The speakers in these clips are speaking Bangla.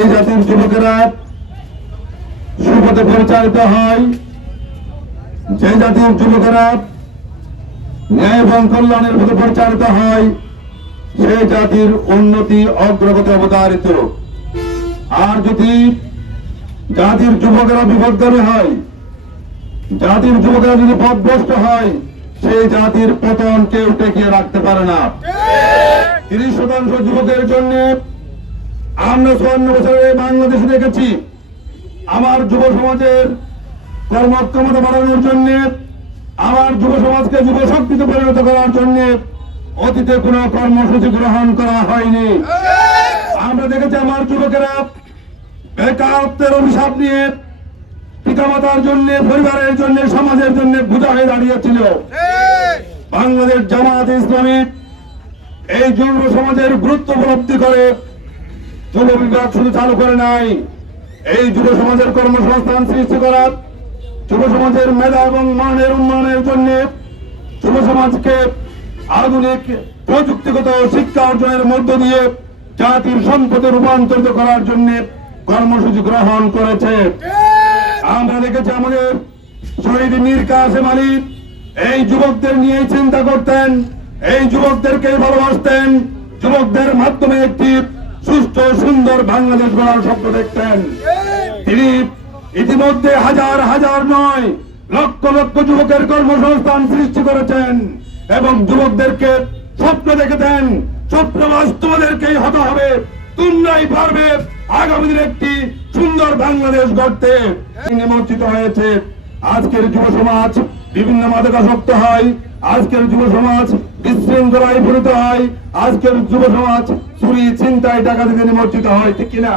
এই জাতির যুবকেরা সুপথে পরিচালিত হয়। যে জাতির যুবকেরা ন্যায় এবং কল্যাণের পথে পরিচালিত হয় সেই জাতির উন্নতি অগ্রগতি অবতারিত। আর যদি জাতির যুবকেরা বিপদগামী হয় জাতির যুবকেরা যদি পথভ্রষ্ট হয় সেই জাতির পতন কেউ টেকিয়ে রাখতে পারে না। তিরিশ শতাংশ যুবকের জন্য আমরা চুয়ান্ন বছরে বাংলাদেশে দেখেছি আমার যুব সমাজের কর্মক্ষমতা বাড়ানোর জন্য, আমার যুব সমাজকে যুব শক্তিতে পরিণত করার জন্য অতীতে কোনো কর্মসূচি গ্রহণ করা হয়নি। আমরা দেখেছি আমার যুবকেরা বেকারত্বের অভিশাপ নিয়ে পিতামাতার জন্য, পরিবারের জন্য, সমাজের জন্য বোঝা হয়ে দাঁড়িয়েছিল। বাংলাদেশ জামাত ইসলামী এই যুব সমাজের গুরুত্ব উপলব্ধি করে যুব বিভাগ শুধু চালু করে নাই। এই যুব সমাজের কর্মসংস্থান সৃষ্টি করার, যুব সমাজের মেধা এবং মানের উন্নয়নের জন্য যুব সমাজকে আধুনিক প্রযুক্তিগত শিক্ষা অর্জনের মধ্য দিয়ে জাতির সম্পদে রূপান্তরিত করার জন্য কর্মসূচি গ্রহণ করেছে। আমরা দেখেছি আমাদের শহীদ মীর কাসেম আলী, এই যুবকদের নিয়ে চিন্তা করতেন, এই যুবকদেরকে ভালোবাসতেন, যুবকদের মাধ্যমে একটি সুন্দর বাংলাদেশ গড়ার স্বপ্ন দেখতেন। তিনি ইতিমধ্যে হাজার হাজার নয়, লক্ষ লক্ষ যুবকের কর্মসংস্থান সৃষ্টি করেছেন এবং যুবকদেরকে স্বপ্ন দেখেছেন। স্বপ্ন বাস্তবদেরকেই হতে হবে। তোমরাই পারবে আগামী দিনে একটি সুন্দর বাংলাদেশ গড়তে। নিমজ্জিত হয়েছে। আজকের যুব সমাজ বিভিন্ন মাদকাসক্ত হয়। আজকের যুব সমাজ বিশৃঙ্খলায় পরিণত হয়। আজকের যুব সমাজ চুরি চিন্তায় টাকা দিতে নিমজ্জিত হয় ঠিক কিনা?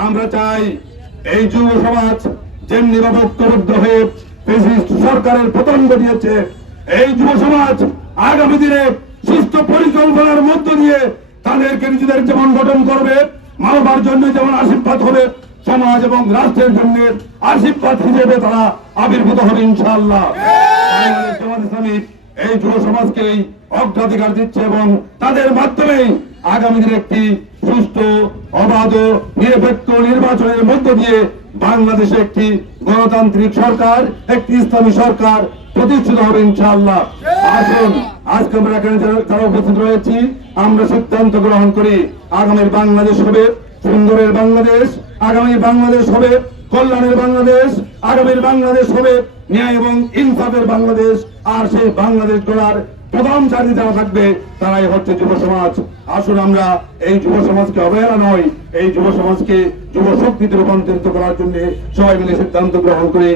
আমরা চাই এই যুব সমাজ যেমনি ভাবে ঐক্যবদ্ধ হয়ে সরকারের পতন ঘটিয়েছে এই যুব সমাজ আগামী দিনে সুস্থ পরিকল্পনার মধ্য দিয়ে তাদেরকে নিজেদের যেমন গঠন করবে মা বাবার জন্য যেমন আশীর্বাদ হবে সমাজ এবং রাষ্ট্রের জন্য আশীর্বাদ হিসেবে তারা আবির্ভূত হবে ইনশাআল্লাহ। জামাত ইসলামী এই যুব সমাজকেই অগ্রাধিকার দিচ্ছে এবং তাদের মাধ্যমেই আগামী দিনে একটি সুস্থ, অবাধ, নিরপেক্ষ নির্বাচনের মধ্য দিয়ে বাংলাদেশে একটি গণতান্ত্রিক সরকার, একটি ইসলামী সরকার প্রতিষ্ঠিত হবে ইনশাআল্লাহ। আসুন, আজকে আমরা এখানে যারা- উপস্থিত রয়েছি, আমরা সিদ্ধান্ত গ্রহণ করি, আগামীর বাংলাদেশ হবে সুন্দরের বাংলাদেশ আগামী বাংলাদেশ হবে কল্যাণের বাংলাদেশ, আগামীর বাংলাদেশ হবে ন্যায় এবং ইনসাফের বাংলাদেশ, আর সেই বাংলাদেশ গড়ার প্রথম চাকরি যারা থাকবে, তারাই হচ্ছে যুব সমাজ। আসুন আমরা এই যুব সমাজকে অবহেলা নয়, এই যুব সমাজকে যুব শক্তিতে রূপান্তরিত করার জন্য সবাই মিলে সিদ্ধান্ত গ্রহণ করে।